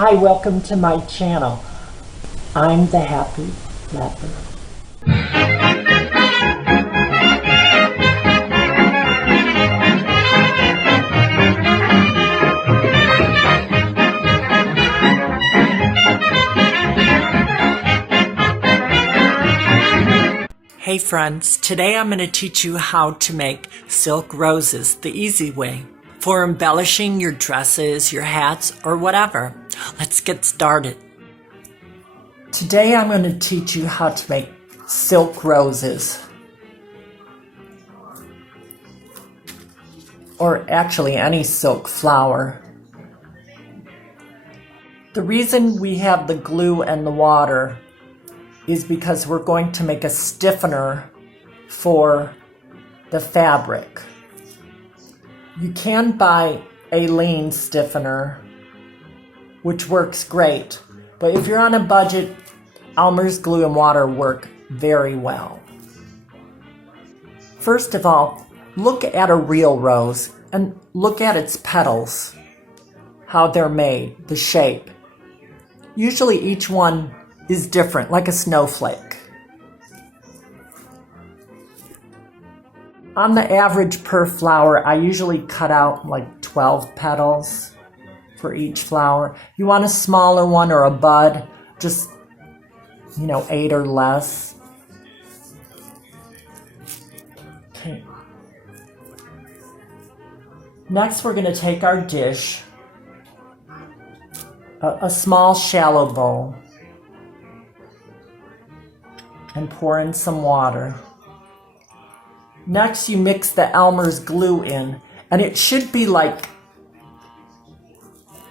Hi, welcome to my channel. I'm the Happy Leopard. Hey friends, today I'm going to teach you how to make silk roses the easy way for embellishing your dresses, your hats, or whatever. Let's get started. Today I'm going to teach you how to make silk roses. Or actually any silk flower. The reason we have the glue and the water is because we're going to make a stiffener for the fabric. You can buy a lean stiffener, which works great, but if you're on a budget, Elmer's glue and water work very well. First of all, look at a real rose and look at its petals, how they're made, the shape. Usually each one is different, like a snowflake. On the average per flower, I usually cut out like 12 petals for each flower. You want a smaller one or a bud, just, 8 or less. Okay. Next, we're going to take our dish, a small shallow bowl, and pour in some water. Next, you mix the Elmer's glue in, and it should be like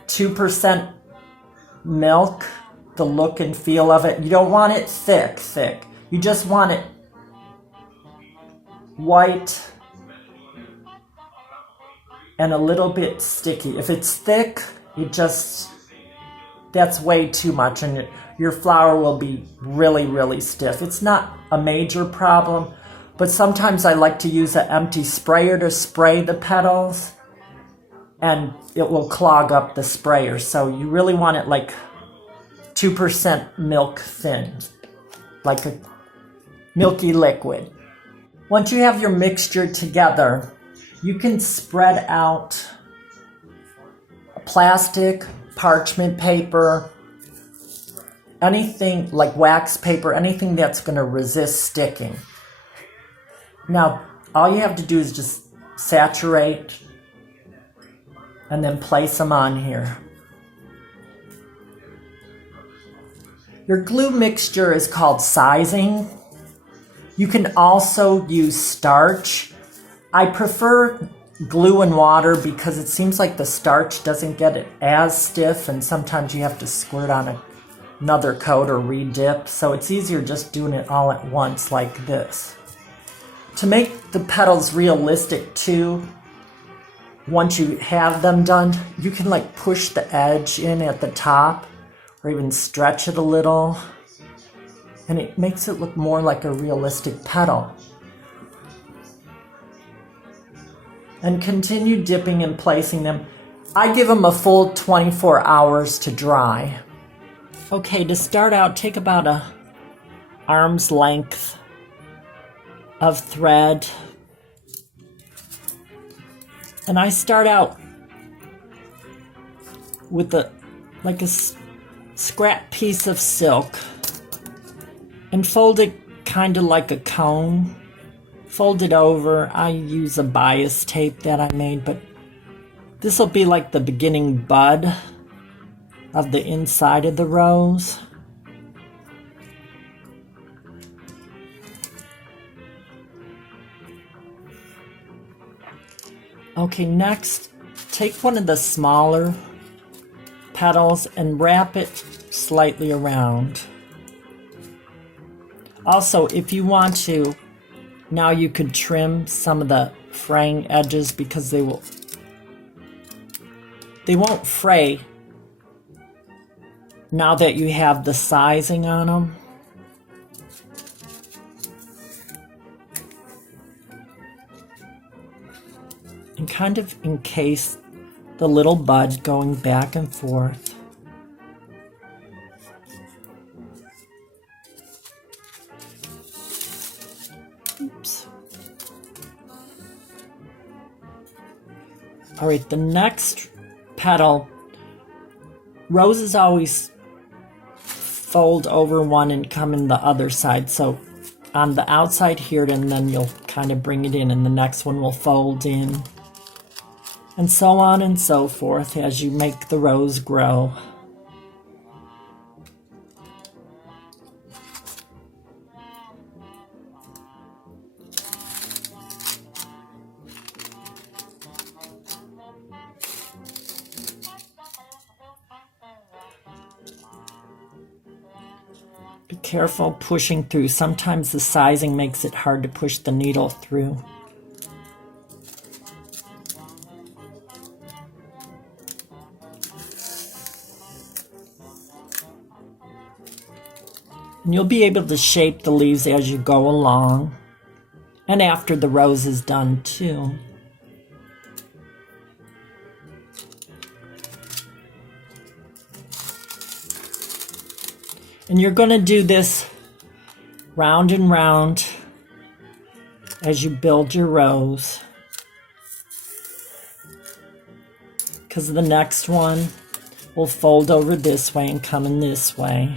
2% milk, the look and feel of it. You don't want it thick. You just want it white and a little bit sticky. If it's thick, that's way too much, and your flower will be really stiff. It's not a major problem, but sometimes I like to use an empty sprayer to spray the petals, and it will clog up the sprayer. So you really want it like 2% milk thin, like a milky liquid. Once you have your mixture together, you can spread out plastic, parchment paper, anything like wax paper, anything that's going to resist sticking. Now, all you have to do is just saturate and then place them on here. Your glue mixture is called sizing. You can also use starch. I prefer glue and water because it seems like the starch doesn't get it as stiff, and sometimes you have to squirt on another coat or re-dip, so it's easier just doing it all at once like this. To make the petals realistic too, once you have them done, you can like push the edge in at the top or even stretch it a little, and it makes it look more like a realistic petal. And continue dipping and placing them. I give them a full 24 hours to dry. Okay, to start out, take about a arm's length of thread. And I start out with a scrap piece of silk and fold it kind of like a cone. Fold it over. I use a bias tape that I made, but this will be like the beginning bud of the inside of the rose. Okay, next, take one of the smaller petals and wrap it slightly around. Also, if you want to, now you could trim some of the fraying edges because they won't fray now that you have the sizing on them. And kind of encase the little bud going back and forth. All right, the next petal, roses always fold over one and come in the other side. So on the outside here, and then you'll kind of bring it in, and the next one will fold in. And so on and so forth as you make the rose grow. Be careful pushing through. Sometimes the sizing makes it hard to push the needle through. And you'll be able to shape the leaves as you go along, and after the rose is done too. And you're going to do this round and round as you build your rose, because the next one will fold over this way and come in this way,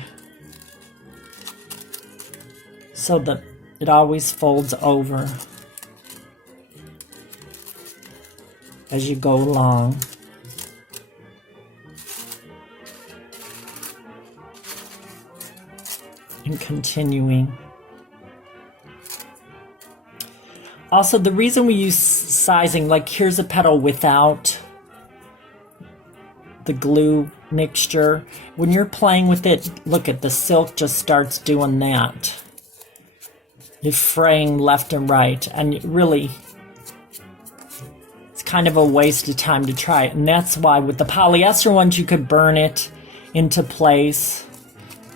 so that it always folds over as you go along. And continuing. Also, the reason we use sizing, like here's a petal without the glue mixture. When you're playing with it, look at the silk just starts doing that. You're fraying left and right, and really, it's kind of a waste of time to try it. And that's why with the polyester ones, you could burn it into place.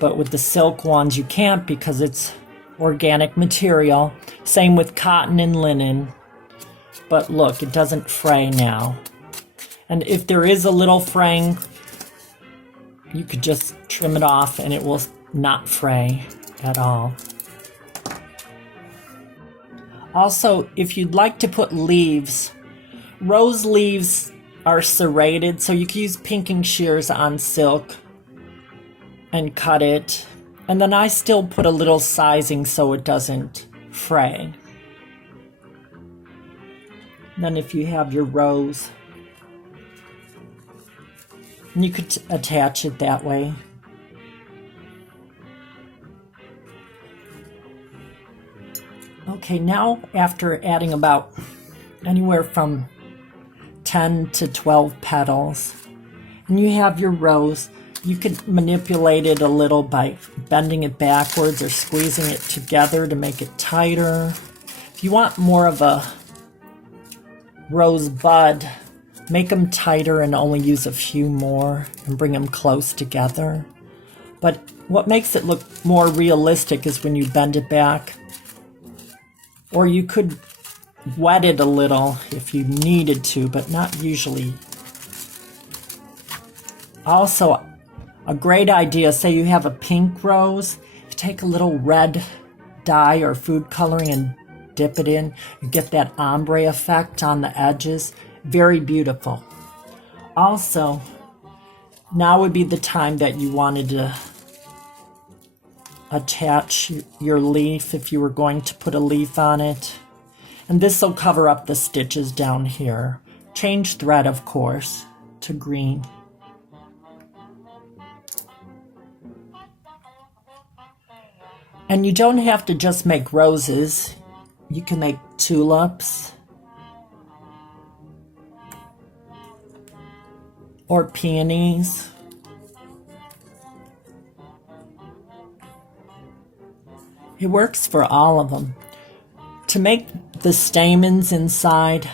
But with the silk ones, you can't because it's organic material. Same with cotton and linen. But look, it doesn't fray now. And if there is a little fraying, you could just trim it off and it will not fray at all. Also, if you'd like to put leaves, rose leaves are serrated, so you can use pinking shears on silk and cut it, and then I still put a little sizing so it doesn't fray. Then if you have your rose, you could attach it that way. Okay, now after adding about anywhere from 10 to 12 petals, and you have your rose, you could manipulate it a little by bending it backwards or squeezing it together to make it tighter. If you want more of a rose bud, make them tighter and only use a few more and bring them close together. But what makes it look more realistic is when you bend it back. Or you could wet it a little if you needed to, but not usually. Also, a great idea, say you have a pink rose, you take a little red dye or food coloring and dip it in, you get that ombre effect on the edges. Very beautiful. Also, now would be the time that you wanted to attach your leaf if you were going to put a leaf on it. And this will cover up the stitches down here. Change thread, of course, to green. And you don't have to just make roses. You can make tulips or peonies. It works for all of them. To make the stamens inside,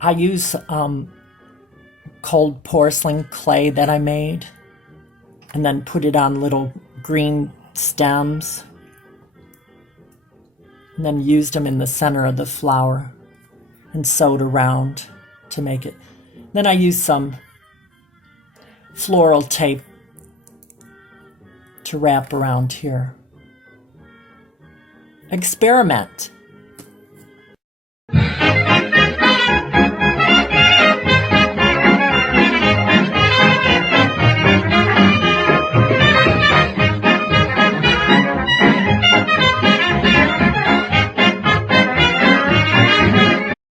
I use cold porcelain clay that I made and then put it on little green stems and then used them in the center of the flower and sewed around to make it. Then I used some floral tape to wrap around here. Experiment.